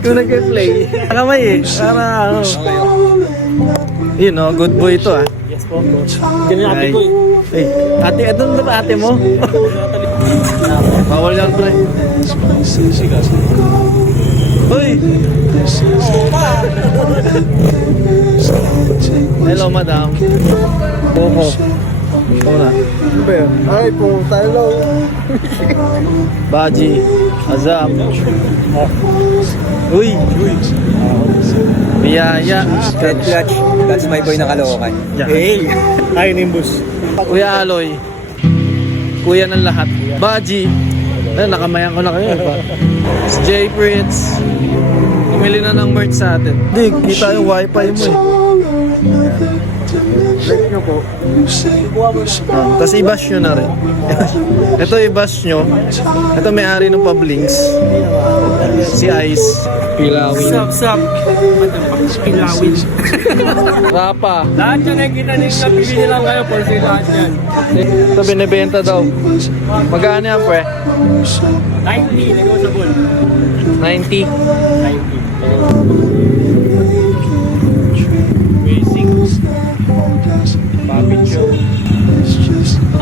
Kung nag-play. Kamay eh. Para ano. Yun o, good boy ito ah. Yes po, coach. Ganyan ate ko eh. Eh, ate, ito na ba ate mo? Bawal yan pre. Uy! Hello madam. Oho. Ito na. Ano ba yun? Ay po, hello. Baji. Azam. Uy! Biyaya. Red clutch. That's my boy na Caloocan. Yeah. Hey! Ay, Nimbus. Kuya Aloy. Kuya ng lahat. Baji. Ay, nakamayan ko na kayo. Si Jay Prince. Bumili na ng merch sa atin. Hindi, kita yung wifi mo eh. Like nyo po. Tapos i-bash nyo na rin. Ito i-bash nyo. Ito may-ari ng Pablings. Si Ice. Pilawin. Sup. Pilawin. Rapa. Lahat yan ay kita nila. Pili lang kayo for sale lahat yan. Ito binibenta daw. Magkano yan pre? 90, negotiable. 90. 90.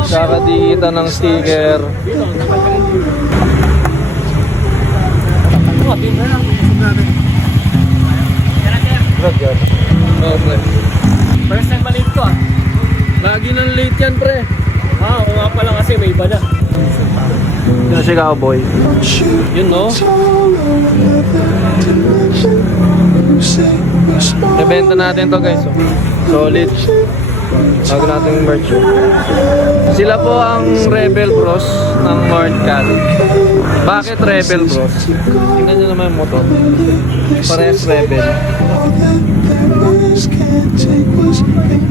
Kakadikita ng sticker. Oh, pre. First time maliit ko ah. Lagi nang late yan pre. Ah, oo nga pala kasi may iba na. Yan si Cowboy. Yun no? Ibenta natin to guys. Oh. Solid. Bago natin yung merch. Sila po ang Rebel Bros ng North Cali. Bakit Rebel Bros? Tingnan nyo naman yung motor. Parehas Rebel.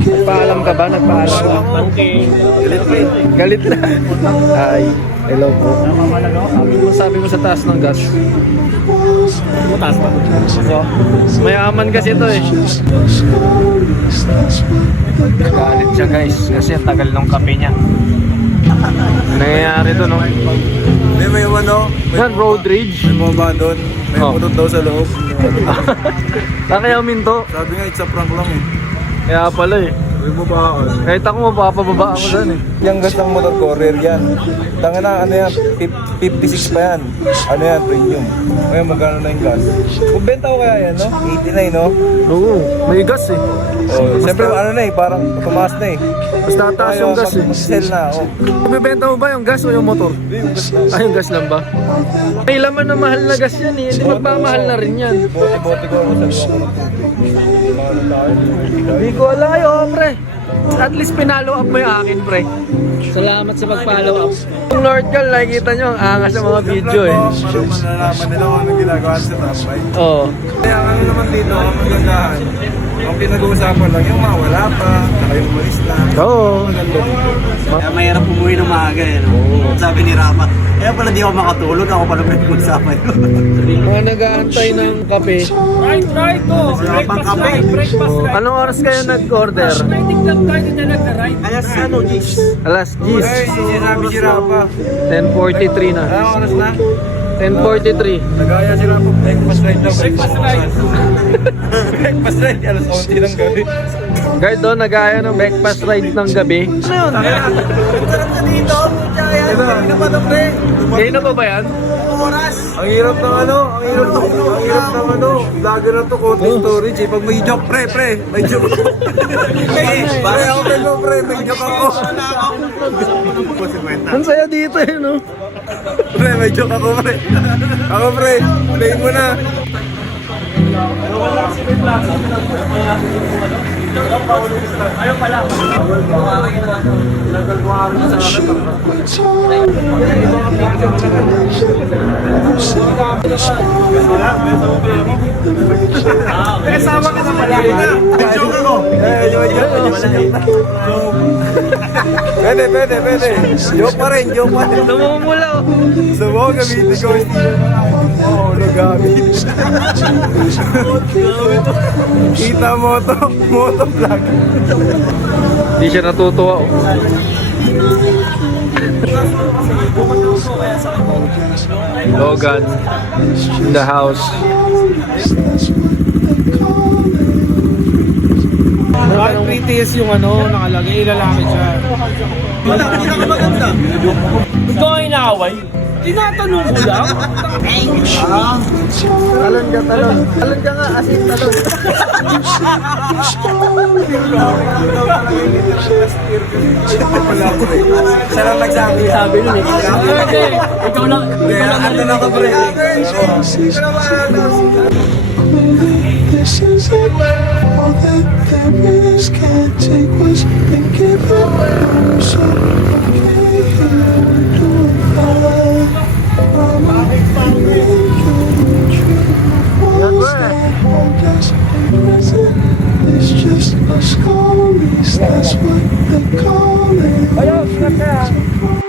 Nagpaalam ka ba? Nagpaalam ka? Okay. Galit na. Hi. Hello po. Sabi mo sa taas ng gas. Mataas pa. Mayaman kasi ito eh. Galit siya guys kasi tagal ng kape niya. Nangyayari to no? May ano? Yan, road rage. May bumaba doon. May Oh. putot daw sa loob. Kaya minto. Sabi nga, it's a prank lang eh. Kaya pala eh. May bubaan. Kahit ako mapapababa ako dyan eh. Yung gas ng motor ko, rare yan. Tanga na, ano yan, 56 pa yan. Ano yan, premium. Ngayon, magkano na yung gas? Kung benta ko kaya yan, no? 89, no? Oo, may gas eh. Oh, siyempre, ano na eh, parang tumaas na eh. Basta taas yung gas eh. Mag-sell na, oh. Ibibenta mo ba yung gas o yung motor? Hindi, yung gas na. Ay, yung gas lang ba? May laman na mahal na gas yan eh. Hindi magmamahal na rin yan. Bote-bote ko, sabi ko ng tubig. Ano tayo? Hindi ko alam kayo, pre. At least pinalo up mo yung akin, pre. Salamat sa pag-follow up. Yung North Cal, nakikita nyo ang angas sa mga video eh. Parang malalaman nila kung anong ginagawa sa tambay. Oo. Kaya ano naman dito, ang magandahan, ang pinag-uusapan lang yung mawala pa, saka yung umalis na. Oo. Maganda dito. Kaya mahirap umuwi ng maaga eh. No? Sabi ni Rama, kaya pala di ako makatulog, ako pala pinag-usapan yun. Mga nag-aantay ng kape. Right to. Breakfast right. Anong oras kayo nag-order? Waiting lang tayo na nag-right. Kaya sa ano, Gis? Alas 10. Ay, sinabi si Rapa. 10:43 na. Anong oras na? 10:43. Nagaya sila po, breakfast ride daw. Breakfast ride. Breakfast ride, alas 11 ng gabi. Guard doon, nagaya ng breakfast ride ng gabi. Ano yun? Sarap na dito, kaya hindi na pa ito, pre. Kayo na ba yan? Oras. Ang hirap ng ano, vlogger na to, content storage eh. Pag may joke, pre, may joke ako. Pare ako, pre, may joke ako. Ang saya dito eh, no? Pre, may joke ako, pre. Ako, pre, play mo na. Ayaw pala. Kasama ka na pala. May joke ako. Pwede. Joke pa rin. Namumula oh. So, mo, gamitin ko. Oo, nagamit. Kita mo to, motovlog. Hindi siya natutuwa oh. Logan in the house. Prettiest yung nakalagay, ilalaki siya. Pinakamaganda. Ikaw ay inaaway? Tinatanong ko lang. Talon ka nga, asin talon. Siya lang nagsabi. Sabi nun eh. Hindi, ikaw lang. Ano na ka pre? This is it. All that there is, can't take what's been given. I'm so okay. Doing fine. I'm it's just our stories. That's what they call it.